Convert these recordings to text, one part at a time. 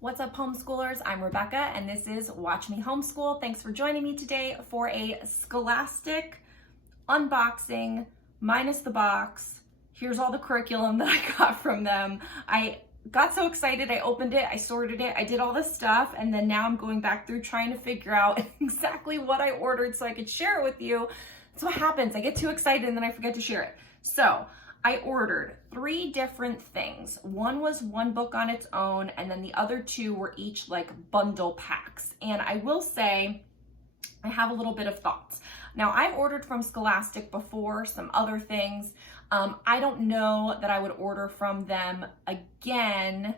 What's up, homeschoolers? I'm Rebecca, and this is Watch Me Homeschool. Thanks for joining me today for a Scholastic unboxing, minus the box. Here's all the curriculum that I got from them. I got so excited, I opened it, I sorted it, I did all this stuff, and then now I'm going back through trying to figure out exactly what I ordered so I could share it with you. That's what happens. I get too excited and then I forget to share it. So I ordered 3 different things. One was one book on its own, and then the other 2 were each like bundle packs. And I will say, I have a little bit of thoughts. Now, I've ordered from Scholastic before, some other things. I don't know that I would order from them again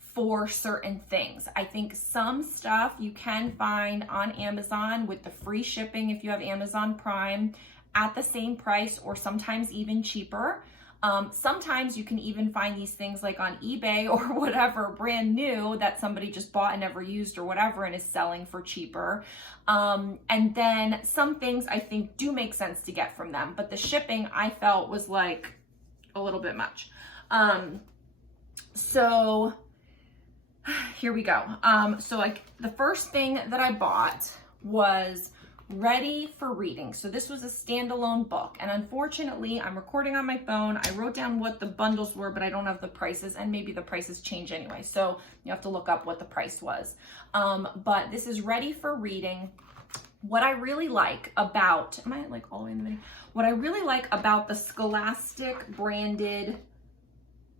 for certain things. I think some stuff you can find on Amazon with the free shipping if you have Amazon Prime at the same price or sometimes even cheaper. Sometimes you can even find these things like on eBay or whatever, brand new that somebody just bought and never used or whatever and is selling for cheaper. And then some things I think do make sense to get from them, but the shipping I felt was like a little bit much. So here we go. So like the first thing that I bought was Ready for Reading. So this was a standalone book, and unfortunately I'm recording on my phone. I wrote down what the bundles were, but I don't have the prices, and maybe the prices change anyway, so you have to look up what the price was. But this is Ready for Reading. What I really like about, am I like all the way in the middle? What I really like about the Scholastic branded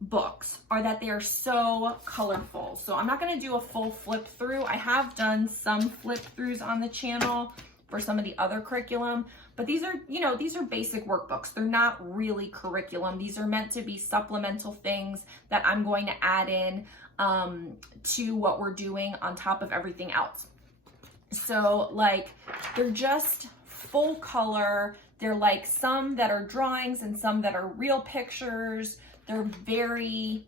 books are that they are so colorful. So I'm not going to do a full flip through. I have done some flip throughs on the channel for some of the other curriculum, but these are, these are basic workbooks. They're not really curriculum. These are meant to be supplemental things that I'm going to add in to what we're doing on top of everything else. So like, they're just full color. They're like some that are drawings and some that are real pictures. They're very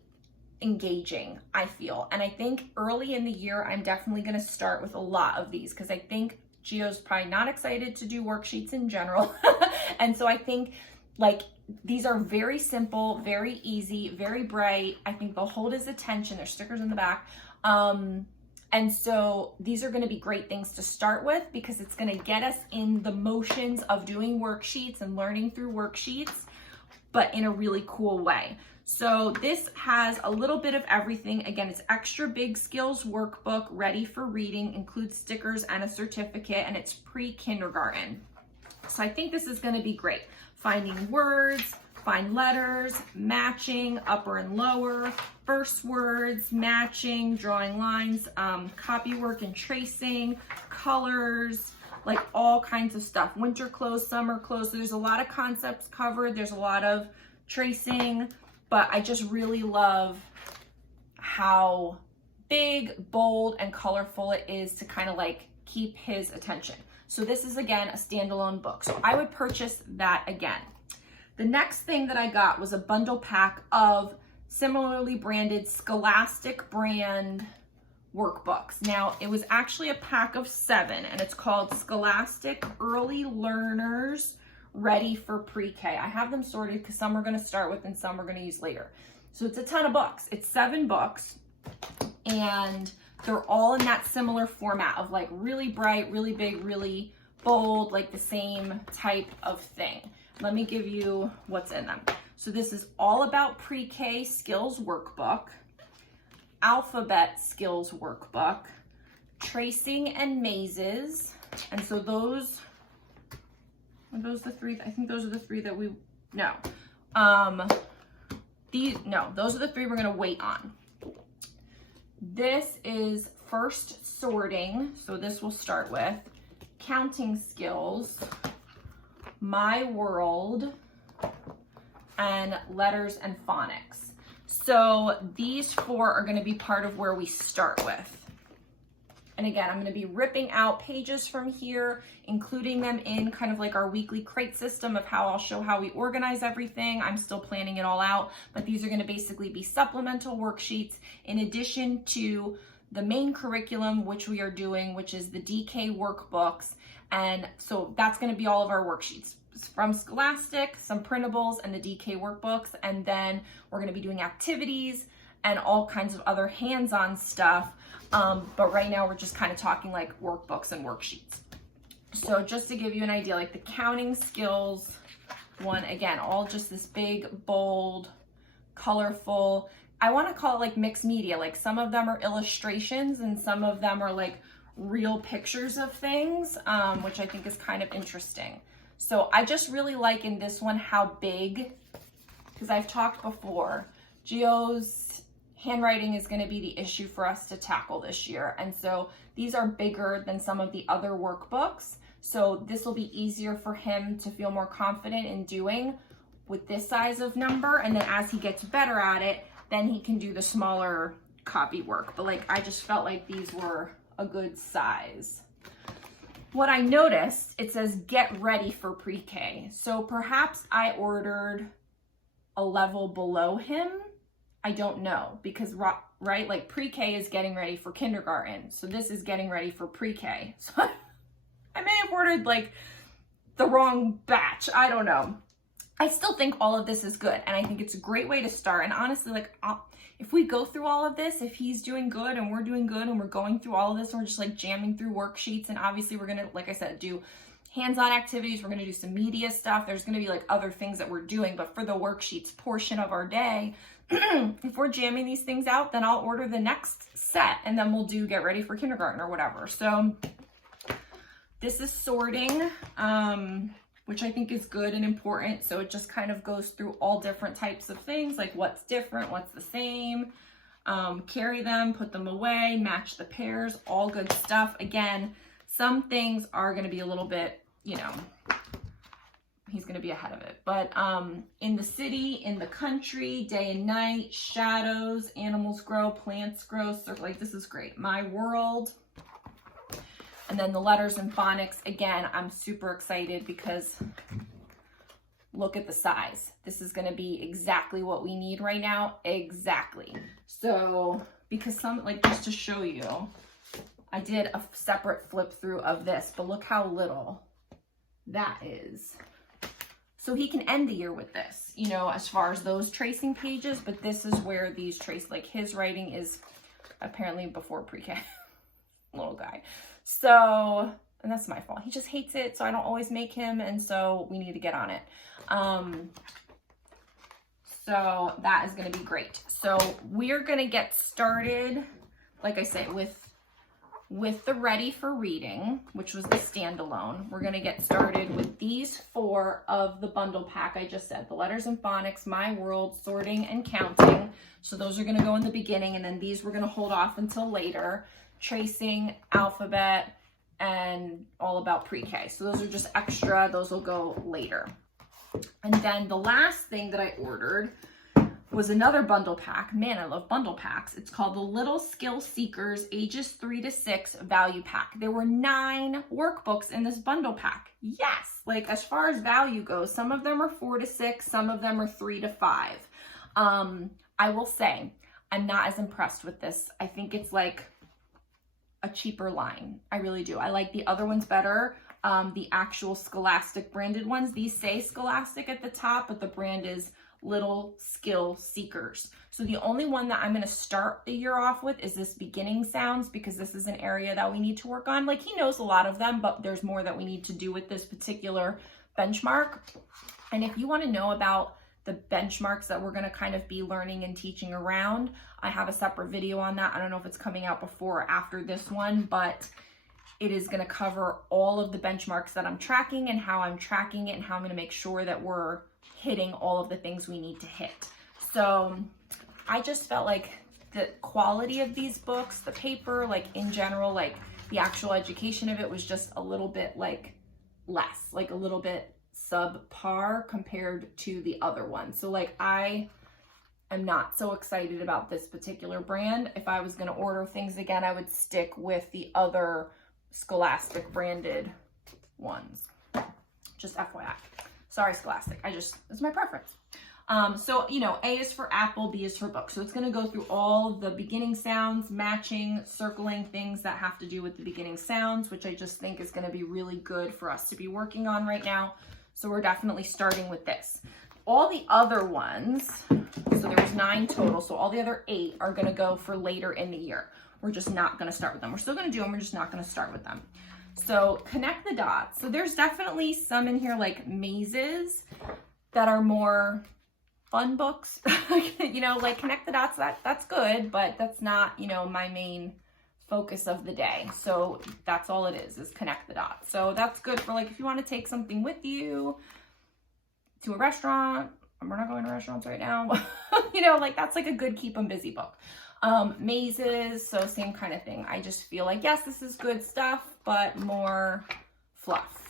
engaging, I feel. And I think early in the year, I'm definitely going to start with a lot of these because I think Gio's probably not excited to do worksheets in general. And so I think like these are very simple, very easy, very bright. I think they'll hold his attention. There's stickers in the back. And so these are going to be great things to start with because it's going to get us in the motions of doing worksheets and learning through worksheets, but in a really cool way. So this has a little bit of everything. Again, it's extra big skills workbook, Ready for Reading, includes stickers and a certificate, and it's pre-kindergarten. So I think this is going to be great. Finding words, find letters, matching upper and lower, first words, matching, drawing lines, copy work and tracing, colors, like all kinds of stuff. Winter clothes, summer clothes. There's a lot of concepts covered. There's a lot of tracing, but I just really love how big, bold, and colorful it is to kind of like keep his attention. So this is, again, a standalone book. So I would purchase that again. The next thing that I got was a bundle pack of similarly branded Scholastic brand workbooks. Now, it was actually a pack of 7, and it's called Scholastic Early Learners Ready for Pre-K. I have them sorted because some we're going to start with and some we're going to use later. So it's a ton of books. It's 7 books, and they're all in that similar format of like really bright, really big, really bold, like the same type of thing. Let me give you what's in them. So this is all about pre-K skills workbook, alphabet skills workbook, tracing and mazes. And so those, are those the 3? I think those are the 3 that we, no. Those are the 3 we're gonna wait on. This is first sorting. So this will start with counting skills, My World, and letters and phonics. So these 4 are going to be part of where we start with. And again, I'm going to be ripping out pages from here, including them in kind of like our weekly crate system of how I'll show how we organize everything. I'm still planning it all out, but these are going to basically be supplemental worksheets in addition to the main curriculum, which we are doing, which is the DK workbooks. And so that's going to be all of our worksheets from Scholastic, some printables, and the DK workbooks. And then we're going to be doing activities and all kinds of other hands-on stuff. But right now we're just kind of talking like workbooks and worksheets. So just to give you an idea, like the counting skills one, again, all just this big, bold, colorful, I want to call it like mixed media. Like some of them are illustrations and some of them are like real pictures of things, which I think is kind of interesting. So I just really like in this one how big, because I've talked before, Gio's handwriting is going to be the issue for us to tackle this year. And so these are bigger than some of the other workbooks. So this will be easier for him to feel more confident in doing with this size of number. And then as he gets better at it, then he can do the smaller copy work. But like, I just felt like these were a good size. What I noticed, it says get ready for pre-K. So perhaps I ordered a level below him. I don't know, because right, like pre-K is getting ready for kindergarten. So this is getting ready for pre-K. So I may have ordered like the wrong batch. I don't know. I still think all of this is good. And I think it's a great way to start. And honestly, like if we go through all of this, if he's doing good and we're doing good and we're going through all of this and we're just like jamming through worksheets, and obviously we're going to, like I said, do hands-on activities. We're going to do some media stuff. There's going to be like other things that we're doing, but for the worksheets portion of our day, if we're jamming these things out, then I'll order the next set and then we'll do get ready for kindergarten or whatever. So this is sorting, which I think is good and important. So it just kind of goes through all different types of things, like what's different, what's the same, carry them, put them away, match the pairs, all good stuff. Again, some things are going to be a little bit, you know, he's going to be ahead of it. But in the city, in the country, day and night, shadows, animals grow, plants grow. So like, this is great. My world. And then the letters and phonics, again, I'm super excited because look at the size. This is going to be exactly what we need right now. Exactly. So, because like just to show you, I did a separate flip through of this, but look how little that is. So he can end the year with this, you know, as far as those tracing pages, but this is where these trace, like his writing is apparently before pre-K, little guy. So, and that's my fault. He just hates it, so I don't always make him, and so we need to get on it. So that is going to be great. So we're going to get started, like I say, with the Ready for Reading, which was the standalone. We're going to get started with these 4 of the bundle pack I just said. The letters and phonics, My World, sorting, and counting. So those are going to go in the beginning, and then these we're going to hold off until later. Tracing, alphabet, and all about pre-K. So those are just extra. Those will go later. And then the last thing that I ordered was another bundle pack. Man, I love bundle packs. It's called the Little Skill Seekers Ages 3 to 6 Value Pack. There were 9 workbooks in this bundle pack. Yes, like as far as value goes, some of them are 4 to 6, some of them are 3 to 5. I will say, I'm not as impressed with this. I think it's like a cheaper line. I really do. I like the other ones better. The actual Scholastic branded ones, these say Scholastic at the top, but the brand is Little Skill Seekers. So the only one that I'm going to start the year off with is this beginning sounds, because this is an area that we need to work on. Like, he knows a lot of them, but there's more that we need to do with this particular benchmark. And if you want to know about the benchmarks that we're going to kind of be learning and teaching around, I have a separate video on that. I don't know if it's coming out before or after this one, but it is going to cover all of the benchmarks that I'm tracking and how I'm tracking it and how I'm going to make sure that we're hitting all of the things we need to hit. So I just felt like the quality of these books, the paper, like in general, like the actual education of it was just a little bit like less, like a little bit subpar compared to the other ones. So like I am not so excited about this particular brand. If I was going to order things again, I would stick with the other Scholastic branded ones. Just FYI. Sorry, Scholastic. It's my preference. So, you know, A is for apple, B is for book. So it's going to go through all the beginning sounds, matching, circling things that have to do with the beginning sounds, which I just think is going to be really good for us to be working on right now. So we're definitely starting with this. all the other ones, so there was 9 total, so all the other 8 are gonna go for later in the year. We're just not gonna start with them. We're still gonna do them, we're just not gonna start with them. So connect the dots. So there's definitely some in here like mazes that are more fun books, you know, like connect the dots, that's good, but that's not, you know, my main focus of the day. So that's all it is connect the dots. So that's good for like, if you want to take something with you to a restaurant, we're not going to restaurants right now, you know, like that's like a good keep them busy book. Mazes, so same kind of thing. I just feel like, yes, this is good stuff, but more fluff.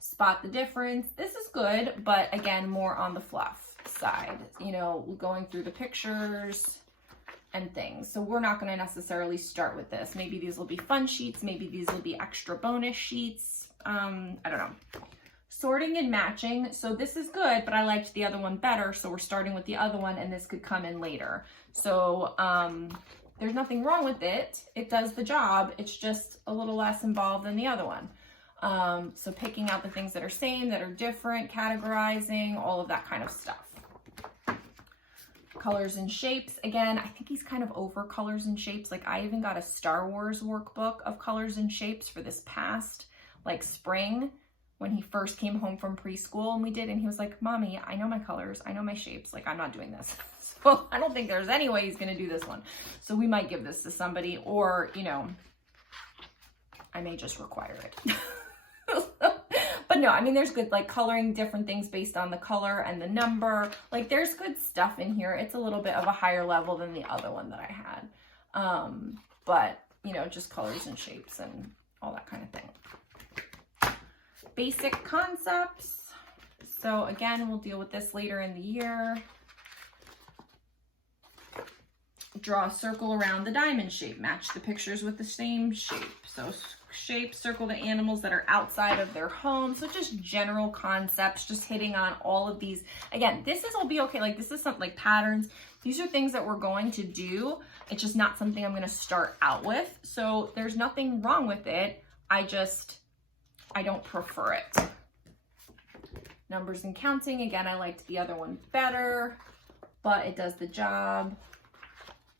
Spot the difference. This is good, but again, more on the fluff side, you know, going through the pictures and things. So we're not going to necessarily start with this. Maybe these will be fun sheets. Maybe these will be extra bonus sheets. I don't know. Sorting and matching. So this is good, but I liked the other one better. So we're starting with the other one and this could come in later. So there's nothing wrong with it. It does the job. It's just a little less involved than the other one. So picking out the things that are same, that are different, categorizing, all of that kind of stuff. Colors and shapes. Again, I think he's kind of over colors and shapes. Like I even got a Star Wars workbook of colors and shapes for this past like spring when he first came home from preschool and we did, and he was like, Mommy, I know my colors, I know my shapes, like I'm not doing this. So I don't think there's any way he's gonna do this one. So we might give this to somebody, or, you know, I may just require it. But no, I mean, there's good, like coloring different things based on the color and the number. Like there's good stuff in here. It's a little bit of a higher level than the other one that I had. But, you know, just colors and shapes and all that kind of thing. Basic concepts. So again, we'll deal with this later in the year. Draw a circle around the diamond shape. Match the pictures with the same shape. So shape, circle the animals that are outside of their home. So just general concepts, just hitting on all of these. Again, this is will be okay. Like this is something like patterns. These are things that we're going to do. It's just not something I'm going to start out with. So there's nothing wrong with it. I don't prefer it. Numbers and counting. Again, I liked the other one better, but it does the job.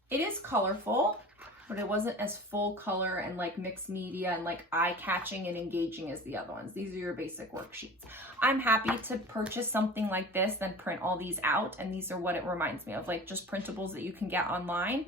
It is colorful, but it wasn't as full color and like mixed media and like eye-catching and engaging as the other ones. These are your basic worksheets. I'm happy to purchase something like this, then print all these out, and these are what it reminds me of, like just printables that you can get online.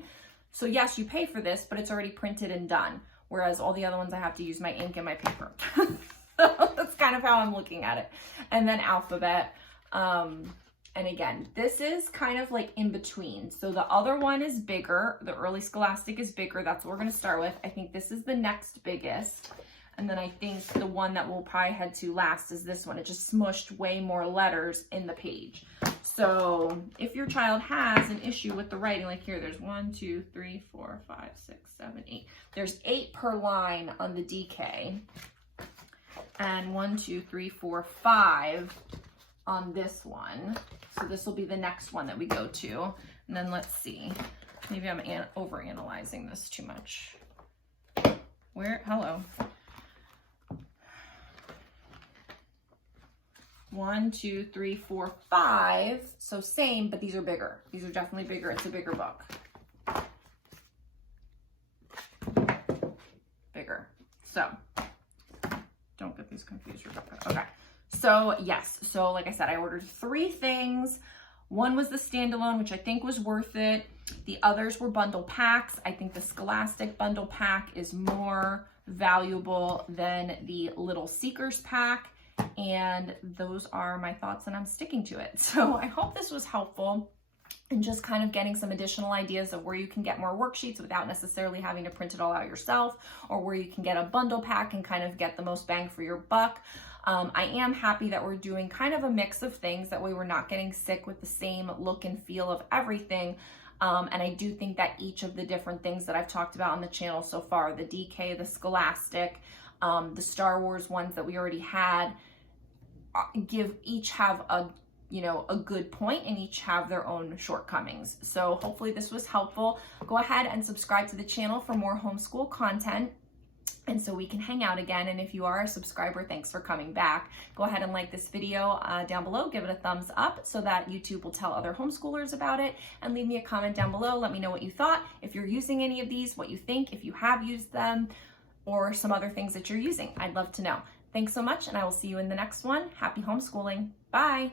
So yes, you pay for this, but it's already printed and done, whereas all the other ones I have to use my ink and my paper. So that's kind of how I'm looking at it. And then alphabet. And again, this is kind of like in between. So the other one is bigger. The early Scholastic is bigger. That's what we're going to start with. I think this is the next biggest. And then I think the one that we'll probably head to last is this one. It just smushed way more letters in the page. So if your child has an issue with the writing, like here, there's 1, 2, 3, 4, 5, 6, 7, 8. There's 8 per line on the DK. And 1, 2, 3, 4, 5 on this one. So this will be the next one that we go to. And then let's see, maybe I'm overanalyzing this too much. Hello. 1, 2, 3, 4, 5. So same, but these are bigger. These are definitely bigger. It's a bigger book. Bigger. So don't get these confused, Rebecca. Okay. So yes, so like I said, I ordered 3 things. One was the standalone, which I think was worth it. The others were bundle packs. I think the Scholastic bundle pack is more valuable than the Little Seekers pack. And those are my thoughts, and I'm sticking to it. So I hope this was helpful and just kind of getting some additional ideas of where you can get more worksheets without necessarily having to print it all out yourself, or where you can get a bundle pack and kind of get the most bang for your buck. I am happy that we're doing kind of a mix of things. That way we're not getting sick with the same look and feel of everything. And I do think that each of the different things that I've talked about on the channel so far, the DK, the Scholastic, the Star Wars ones that we already had, each have a good point, and each have their own shortcomings. So hopefully this was helpful. Go ahead and subscribe to the channel for more homeschool content. and so we can hang out again. And if you are a subscriber, thanks for coming back. Go ahead and like this video down below, give it a thumbs up so that YouTube will tell other homeschoolers about it, and leave me a comment down below. Let me know what you thought, if you're using any of these, what you think, if you have used them, or some other things that you're using. I'd love to know. Thanks so much, and I will see you in the next one. Happy homeschooling. Bye.